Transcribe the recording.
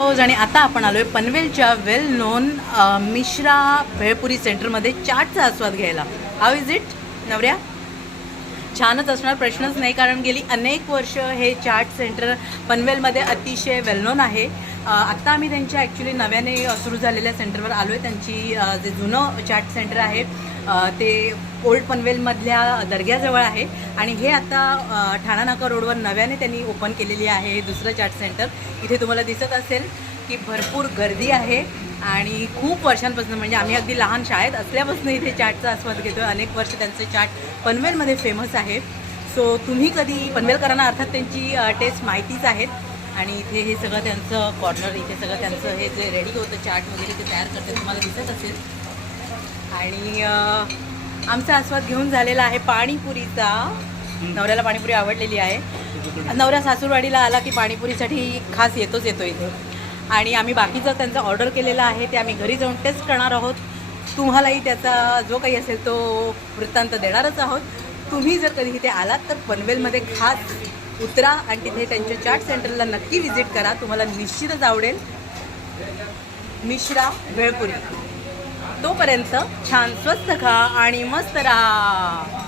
आणि आता आपण आलोय पनवेलच्या वेल नोन मिश्रा भेळपुरी सेंटरमध्ये चाटचा आस्वाद घ्यायला. हाव इज इट नवऱ्या? छानच असणार प्रश्नच नाही कारण गेली अनेक वर्ष हे चाट सेंटर पनवेलमध्ये अतिशय वेलनोन आहे. आत्ता आम्ही त्यांच्या ॲक्च्युली नव्याने सुरू झालेल्या सेंटरवर आलो आहे त्यांची जे जुनं चाट सेंटर आहे ते ओल्ड पनवेलमधल्या दर्ग्याजवळ आहे. आणि हे आता ठाणा नाका रोडवर नव्याने त्यांनी ओपन केलेली आहे हे दुसरं चाट सेंटर. इथे तुम्हाला दिसत असेल की भरपूर गर्दी आहे आणि खूप वर्षांपासून म्हणजे आम्ही अगदी लहान शाळेत असल्यापासून इथे चाटचा आस्वाद घेतो अनेक वर्ष त्यांचं चाट पनवेलमध्ये फेमस आहे. सो तुम्ही कधी पनवेलकरांना अर्थात त्यांची टेस्ट माहितीच आहेत. आणि इथे हे सगळं त्यांचं कॉर्नर इथे सगळं त्यांचं हे जे रेडी होतं चाट वगैरे ते तयार करते तुम्हाला दिसत असेल. आणि आमचा आस्वाद घेऊन झालेला आहे पाणीपुरीचा. नवऱ्याला पाणीपुरी आवडलेली आहे. नवऱ्या सासूरवाडीला आला की पाणीपुरीसाठी खास येतोच येतो इथे आणि आम्ही बाकीचं त्यांचा ऑर्डर केलेला आहे ते आम्ही घरी जाऊन टेस्ट करणार आहोत. तुम्हालाही त्याचा जो काही असेल तो वृत्तांत देणारच आहोत. तुम्ही जर कधी इथे आलात तर पनवेलमध्ये खास उतरा आणि तिथे त्यांच्या चाट सेंटरला नक्की व्हिजिट करा. तुम्हाला निश्चितच आवडेल. मिश्रा भेळपुरी तोपर्यंत छान स्वस्त खा आणि मस्त राहा.